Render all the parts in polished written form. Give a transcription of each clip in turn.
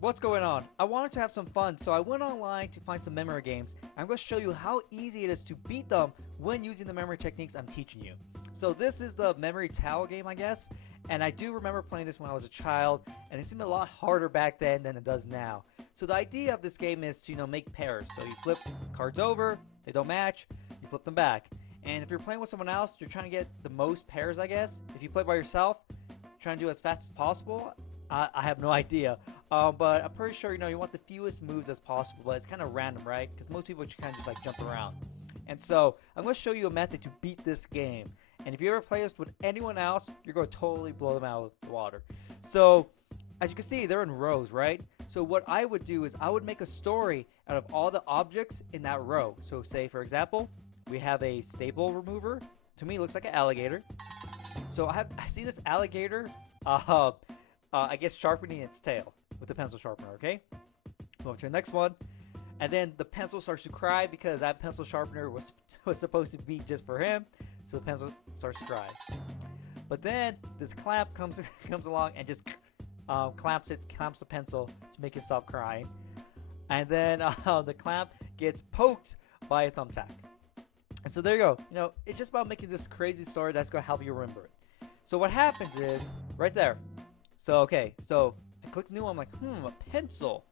What's going on? I wanted to have some fun, so I went online to find some memory games. I'm going to show you how easy it is to beat them when using the memory techniques I'm teaching you. So this is the memory towel game, I guess, and I do remember playing this when I was a child, and it seemed a lot harder back then than it does now. So the idea of this game is to, make pairs. So you flip cards over, they don't match, you flip them back. And if you're playing with someone else, you're trying to get the most pairs, I guess. If you play by yourself, trying to do it as fast as possible. I have no idea. But I'm pretty sure, you want the fewest moves as possible, but it's kind of random, right? Because most people kind of just like jump around. And so I'm going to show you a method to beat this game. And if you ever play this with anyone else, you're going to totally blow them out of the water. So as you can see, they're in rows, right? So what I would do is I would make a story out of all the objects in that row. So say, for example, we have a staple remover. To me, it looks like an alligator. So I see this alligator, I guess sharpening its tail with the pencil sharpener, okay? Move to the next one. And then the pencil starts to cry because that pencil sharpener was supposed to be just for him. So the pencil starts to cry. But then this clamp comes along and just clamps the pencil to make it stop crying. And then the clamp gets poked by a thumbtack. And so there you go. It's just about making this crazy story that's going to help you remember it. So what happens is, right there. So I click new. I'm like, a pencil.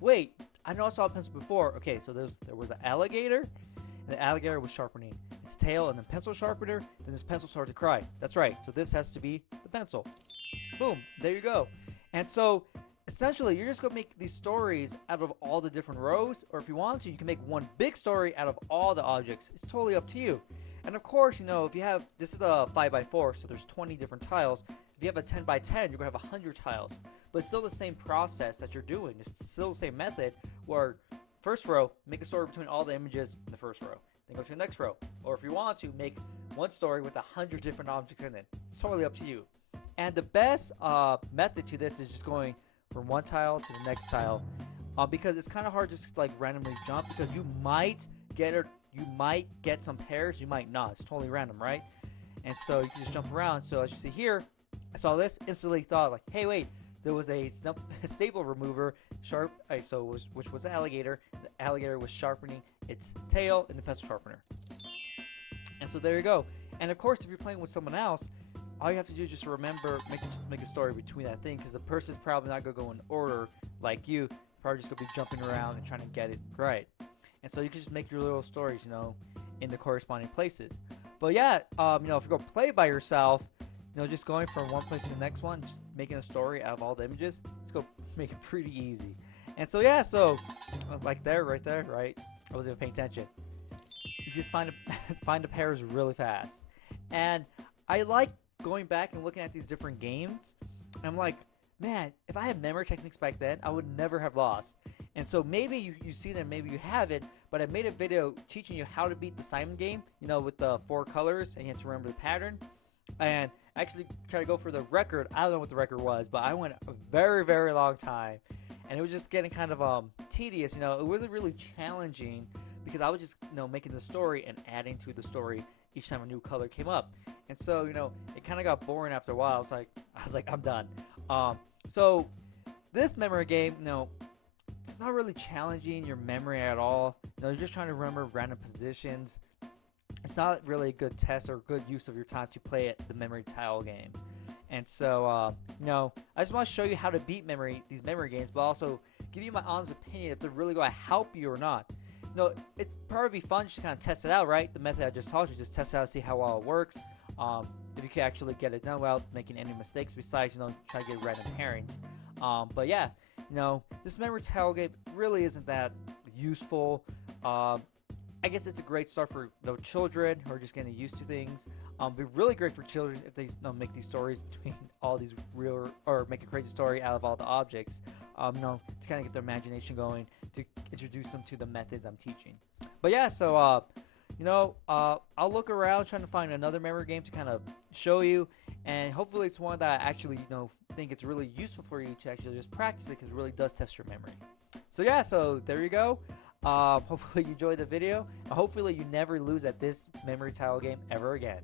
Wait, I know I saw a pencil before. Okay, so there was an alligator, and the alligator was sharpening its tail, and the pencil sharpener. Then this pencil started to cry. That's right. So this has to be the pencil. Boom. There you go. And so essentially, you're just going to make these stories out of all the different rows, or if you want to, you can make one big story out of all the objects. It's totally up to you. And of course, if you have, this is a 5x4, so there's 20 different tiles. If you have a 10x10, you're going to have 100 tiles. But it's still the same process that you're doing. It's still the same method where first row, make a story between all the images in the first row. Then go to the next row. Or if you want to, make one story with 100 different objects in it. It's totally up to you. And the best method to this is just going from one tile to the next tile, because it's kind of hard just to like randomly jump, because you might get some pairs, you might not. It's totally random, right? And so you can just jump around. So as you see here, I saw this, instantly thought like, hey, wait, there was a staple remover which was an alligator. The alligator was sharpening its tail in the pencil sharpener. And so there you go. And of course, if you're playing with someone else, all you have to do is just remember, make a story between that thing, because the person's probably not going to go in order like you. Probably just going to be jumping around and trying to get it right. And so you can just make your little stories, in the corresponding places. But yeah, if you go play by yourself, just going from one place to the next one, just making a story out of all the images, let's go make it pretty easy. And so yeah, like right there, right? I wasn't even paying attention. You just find the pairs really fast. And I like going back and looking at these different games. And I'm like, man, if I had memory techniques back then, I would never have lost. And so maybe you've seen it, maybe you haven't, but I made a video teaching you how to beat the Simon game, with the 4 colors, and you have to remember the pattern. And I actually tried to go for the record. I don't know what the record was, but I went a very, very long time. And it was just getting kind of tedious, It wasn't really challenging, because I was just, making the story and adding to the story each time a new color came up. And so, it kind of got boring after a while. I was like, I'm done. So this memory game, it's not really challenging your memory at all. You're just trying to remember random positions. It's not really a good test or good use of your time to play at the memory tile game. And so, I just want to show you how to beat these memory games, but also give you my honest opinion if they're really going to help you or not. It'd probably be fun just to kind of test it out, right? The method I just taught you, just test it out, see how well it works. If you can actually get it done without making any mistakes, besides, try to get random pairings. But yeah, this memory tile game really isn't that useful. I guess it's a great start for children who are just getting used to things. Be really great for children if they make these stories between all these or make a crazy story out of all the objects. To kind of get their imagination going, to introduce them to the methods I'm teaching. But yeah, so I'll look around trying to find another memory game to kind of show you, and hopefully it's one that I actually think it's really useful for you to actually just practice it, because it really does test your memory. So yeah, so there you go. Hopefully you enjoyed the video, and hopefully you never lose at this memory tile game ever again.